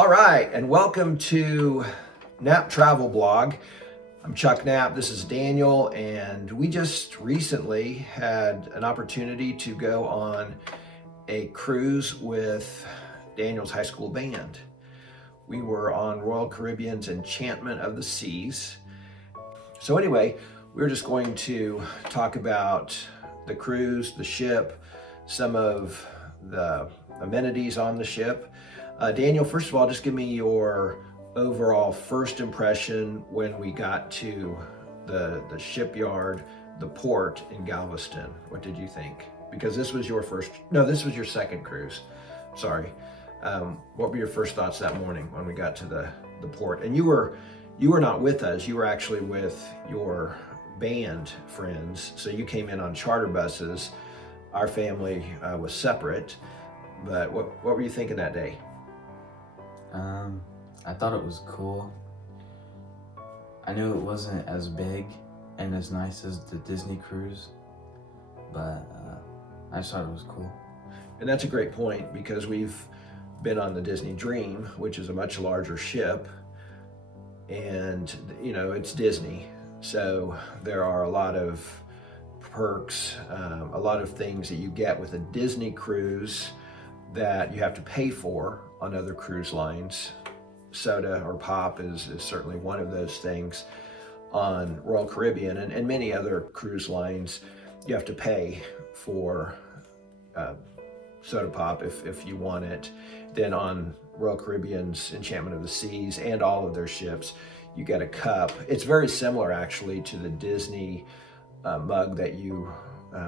All right, and welcome to Knapp Travel Blog. I'm Chuck Knapp, this is Daniel, and we just recently had an opportunity to go on a cruise with Daniel's high school band. We were on Royal Caribbean's Enchantment of the Seas. So anyway, we're just going to talk about the cruise, the ship, some of the amenities on the ship. Daniel, first of all, just give me your overall first impression when we got to the shipyard, the port in Galveston. What did you think? Because this was your second cruise. Sorry. What were your first thoughts that morning when we got to the port? And you were not with us. You were actually with your band friends. So you came in on charter buses. Our family was separate. But what were you thinking that day? I thought it was cool. I knew it wasn't as big and as nice as the Disney cruise, but I just thought it was cool. And that's a great point, because we've been on the Disney Dream, which is a much larger ship, and it's Disney, so there are a lot of perks, a lot of things that you get with a Disney cruise that you have to pay for on other cruise lines. Soda or pop is certainly one of those things on Royal Caribbean, and many other cruise lines you have to pay for soda pop if you want it. Then on Royal Caribbean's Enchantment of the Seas and all of their ships, you get a cup. It's very similar actually to the Disney mug that you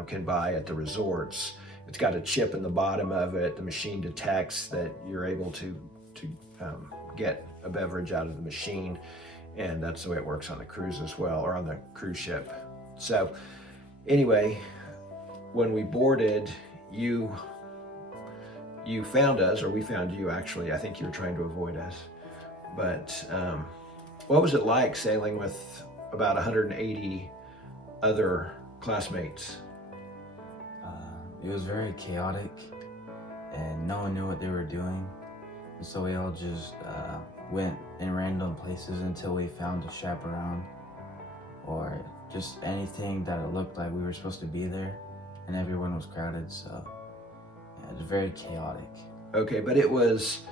can buy at the resorts. It's got a chip in the bottom of it. The machine detects that you're able to get a beverage out of the machine, and that's the way it works on the cruise as well, or on the cruise ship. So anyway, when we boarded, you found us, or we found you actually. I think you were trying to avoid us. But what was it like sailing with about 180 other classmates? It was very chaotic, and no one knew what they were doing. And so we all just went in random places until we found a chaperone, or just anything that it looked like we were supposed to be there, and everyone was crowded, so yeah, it was very chaotic. Okay, but it was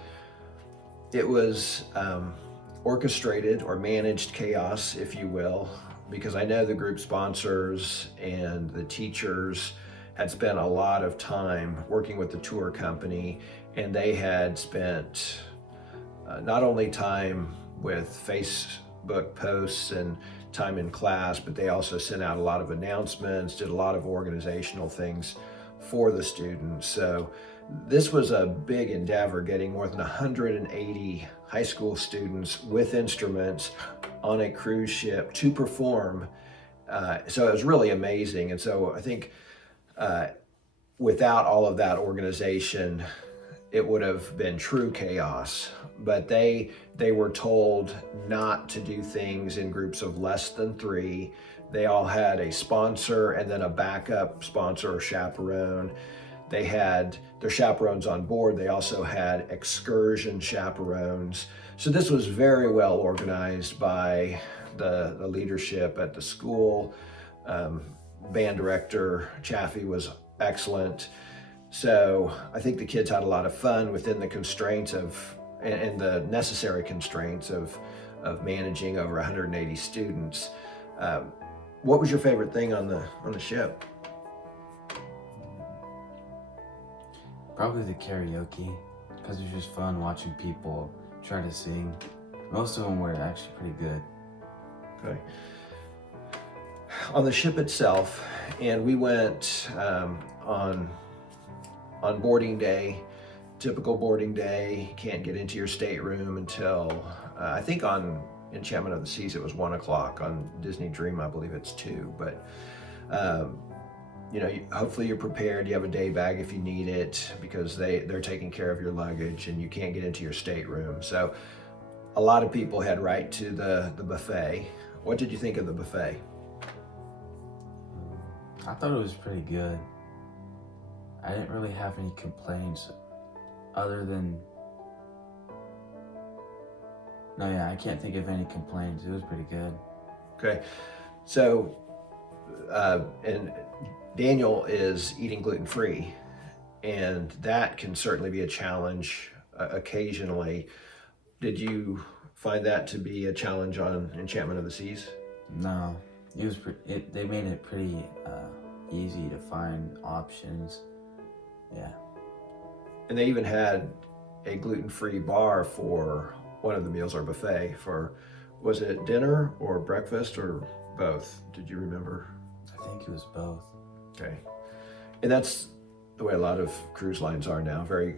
orchestrated or managed chaos, if you will, because I know the group sponsors and the teachers had spent a lot of time working with the tour company, and they had spent not only time with Facebook posts and time in class, but they also sent out a lot of announcements, did a lot of organizational things for the students. So this was a big endeavor, getting more than 180 high school students with instruments on a cruise ship to perform. So it was really amazing. And so I think without all of that organization, it would have been true chaos. But they were told not to do things in groups of less than 3. They all had a sponsor and then a backup sponsor or chaperone. They had their chaperones on board. They also had excursion chaperones. So this was very well organized by the leadership at the school. Band director Chaffee was excellent. So I think the kids had a lot of fun within the constraints and the necessary constraints of managing over 180 students. What was your favorite thing on the ship? Probably the karaoke, because it was just fun watching people try to sing. Most of them were actually pretty good. Okay. On the ship itself, and we went on boarding day, typical boarding day. Can't get into your stateroom until I think on Enchantment of the Seas it was 1 o'clock. On Disney Dream I believe it's 2. But hopefully you're prepared. You have a day bag if you need it, because they're taking care of your luggage, and you can't get into your stateroom. So a lot of people head right to the buffet. What did you think of the buffet? I thought it was pretty good. I didn't really have any complaints, other than No, yeah, I can't think of any complaints. It was pretty good. Okay. So, and Daniel is eating gluten-free, and that can certainly be a challenge occasionally. Did you find that to be a challenge on Enchantment of the Seas? No, they made it pretty easy to find options. Yeah. And they even had a gluten-free bar for one of the meals or buffet for, was it dinner or breakfast or both? Did you remember? I think it was both. Okay. And that's the way a lot of cruise lines are now, very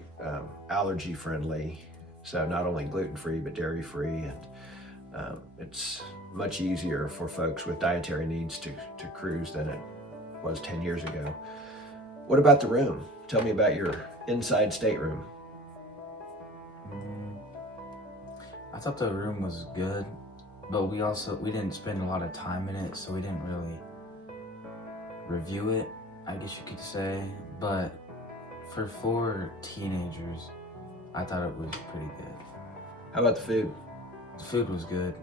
allergy friendly. So not only gluten-free, but dairy-free. And it's much easier for folks with dietary needs to cruise than it was 10 years ago. What about the room? Tell me about your inside stateroom. I thought the room was good, but we didn't spend a lot of time in it, so we didn't really review it, I guess you could say. But for 4 teenagers, I thought it was pretty good. How about the food? The food was good.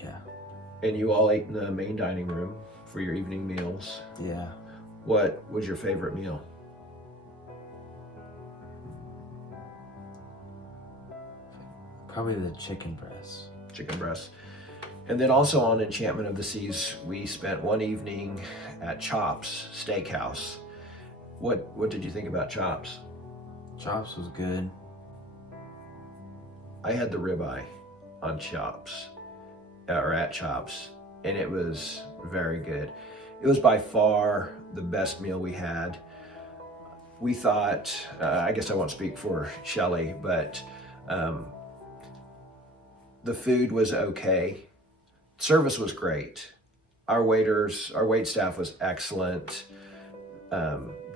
Yeah. And you all ate in the main dining room for your evening meals. Yeah. What was your favorite meal? Probably the chicken breast. Chicken breast. And then also on Enchantment of the Seas, we spent one evening at Chops Steakhouse. What did you think about Chops? Chops was good. I had the ribeye on Chops, or at Chops, and it was very good. It was by far the best meal we had. We thought, I guess I won't speak for Shelley, but the food was okay. Service was great. Our wait staff was excellent.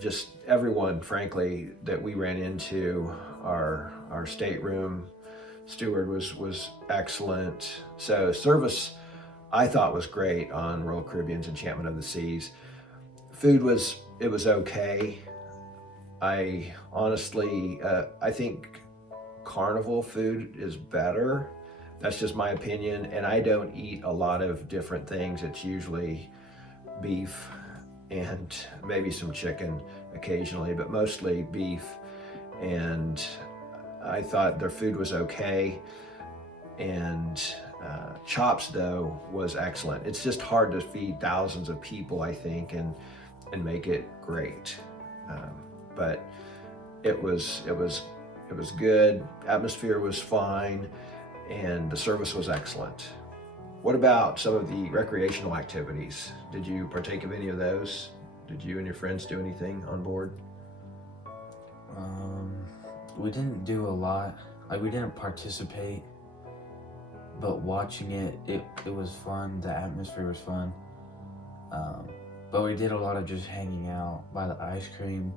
Just everyone, frankly, that we ran into, our stateroom steward was excellent. So service, I thought, was great on Royal Caribbean's Enchantment of the Seas. Food was okay. I honestly, I think Carnival food is better. That's just my opinion, and I don't eat a lot of different things. It's usually beef and maybe some chicken occasionally, but mostly beef. And I thought their food was okay. And Chops, though, was excellent. It's just hard to feed thousands of people, I think, and make it great. But it was good. Atmosphere was fine, and the service was excellent. What about some of the recreational activities? Did you partake of any of those? Did you and your friends do anything on board? We didn't do a lot. We didn't participate, but watching it was fun. The atmosphere was fun. But we did a lot of just hanging out by the ice cream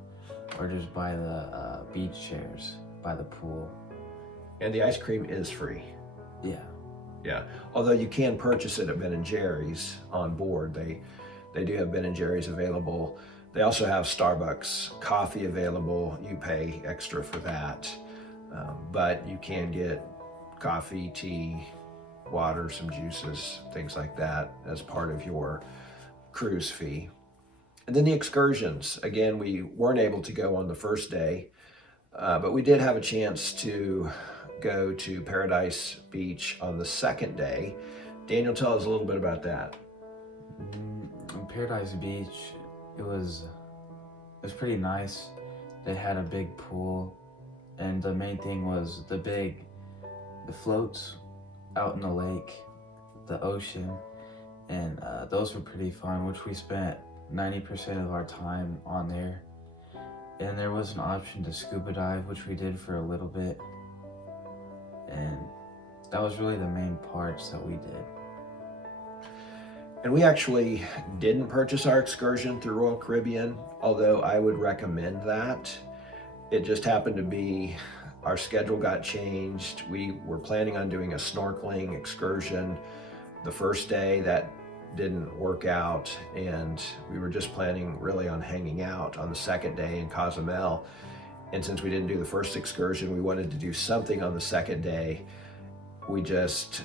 or just by the beach chairs by the pool. And the ice cream is free. Yeah. Yeah, although you can purchase it at Ben & Jerry's on board. They do have Ben & Jerry's available. They also have Starbucks coffee available. You pay extra for that. But you can get coffee, tea, water, some juices, things like that as part of your cruise fee. And then the excursions. Again, we weren't able to go on the first day, but we did have a chance to go to Paradise Beach on the second day. Daniel, tell us a little bit about that. In Paradise Beach, it was pretty nice. They had a big pool, and the main thing was the floats out in the lake, the ocean, and those were pretty fun, which we spent 90% of our time on there. And there was an option to scuba dive, which we did for a little bit. And that was really the main parts that we did. And we actually didn't purchase our excursion through Royal Caribbean, although I would recommend that. It just happened to be our schedule got changed. We were planning on doing a snorkeling excursion the first day. That didn't work out, and we were just planning really on hanging out on the second day in Cozumel. And since we didn't do the first excursion, we wanted to do something on the second day. we just,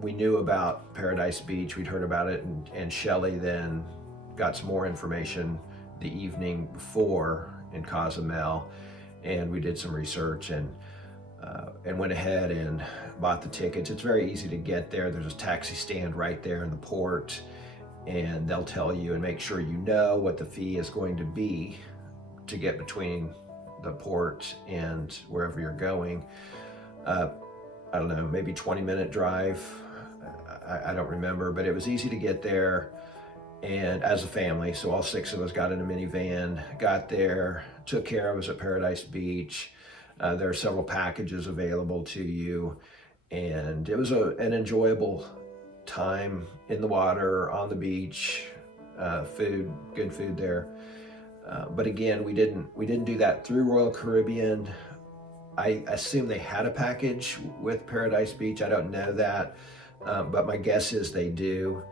we knew about Paradise Beach. We'd heard about it, and Shelley then got some more information the evening before in Cozumel, and we did some research and went ahead and bought the tickets. It's very easy to get there. There's a taxi stand right there in the port, and they'll tell you and make sure you know what the fee is going to be to get between the port and wherever you're going. I don't know, maybe 20-minute drive. I don't remember, but it was easy to get there, and as a family, so all 6 of us got in a minivan, got there, took care of us at Paradise Beach. There are several packages available to you, and it was an enjoyable time in the water, on the beach, good food there. But again, we didn't do that through Royal Caribbean. I assume they had a package with Paradise Beach. I don't know that, but my guess is they do.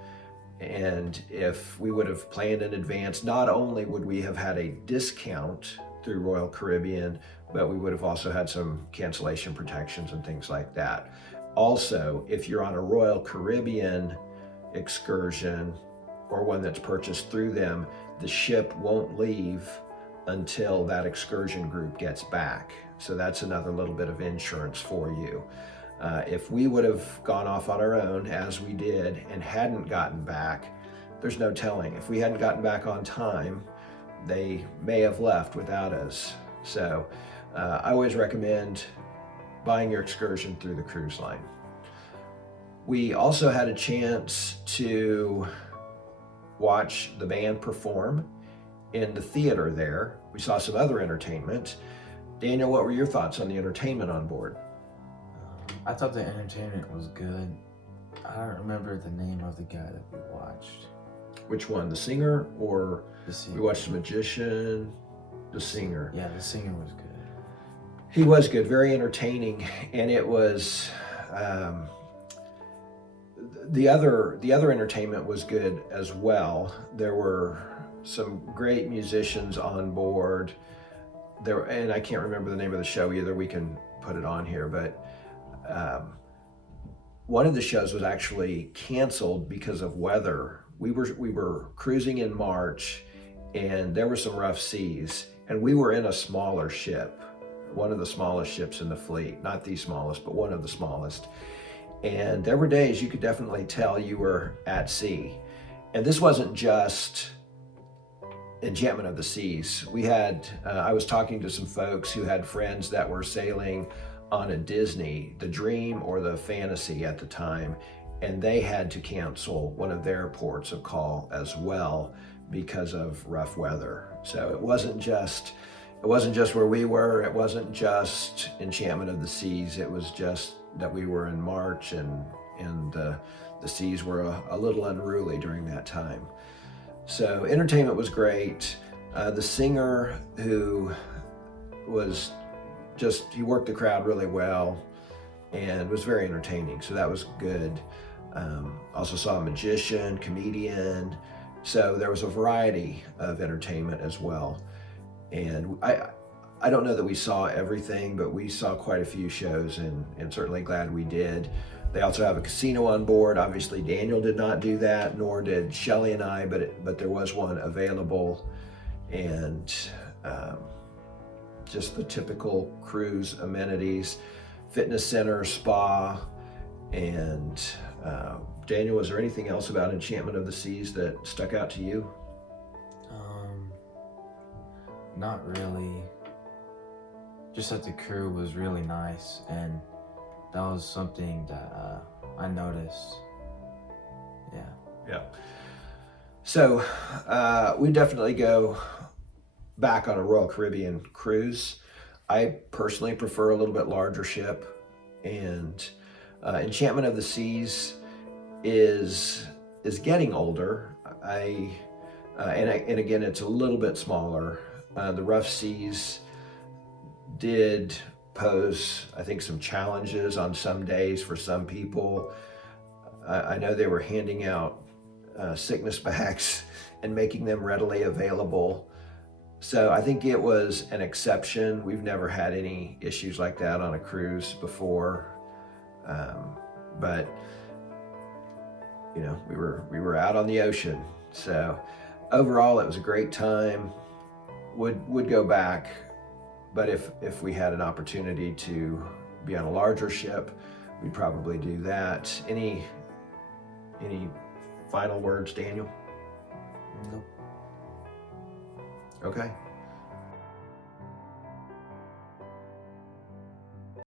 And if we would have planned in advance, not only would we have had a discount through Royal Caribbean, but we would have also had some cancellation protections and things like that. Also, if you're on a Royal Caribbean excursion or one that's purchased through them, the ship won't leave until that excursion group gets back. So that's another little bit of insurance for you. If we would have gone off on our own, as we did, and hadn't gotten back, there's no telling. If we hadn't gotten back on time, they may have left without us. So I always recommend buying your excursion through the cruise line. We also had a chance to watch the band perform in the theater there. We saw some other entertainment. Daniel, what were your thoughts on the entertainment on board? I thought the entertainment was good. I don't remember the name of the guy that we watched. Which one, the singer or The singer. we watched the magician? The singer. Yeah, the singer was good. He was good, very entertaining, and it was the other entertainment was good as well. There were some great musicians on board. There, and I can't remember the name of the show either. We can put it on here, but one of the shows was actually canceled because of weather. We were cruising in March, and there were some rough seas, and we were in a smaller ship, one of the smallest ships in the fleet, not the smallest, but one of the smallest. And there were days you could definitely tell you were at sea. And this wasn't just Enchantment of the Seas. We had, I was talking to some folks who had friends that were sailing on a Disney, the Dream or the Fantasy at the time, and they had to cancel one of their ports of call as well because of rough weather. So it wasn't just where we were, it wasn't just Enchantment of the Seas, it was just that we were in March and the seas were a little unruly during that time. So entertainment was great. The singer, who was he worked the crowd really well and was very entertaining, so that was good. Also saw a magician, comedian, so there was a variety of entertainment as well. And I don't know that we saw everything, but we saw quite a few shows, and certainly glad we did. They also have a casino on board. Obviously, Daniel did not do that, nor did Shelley and I, but there was one available, and just the typical cruise amenities, fitness center, spa, and Daniel, was there anything else about Enchantment of the Seas that stuck out to you? Not really. Just that the crew was really nice, and that was something that I noticed. Yeah. So we definitely go back on a Royal Caribbean cruise. I personally prefer a little bit larger ship, and Enchantment of the Seas is getting older. And again, it's a little bit smaller. The rough seas did pose, I think, some challenges on some days for some people. I know they were handing out sickness bags and making them readily available. So I think it was an exception. We've never had any issues like that on a cruise before. But you know, we were out on the ocean. So overall, it was a great time. Would go back, but if we had an opportunity to be on a larger ship, we'd probably do that. Any final words, Daniel? Nope. Okay.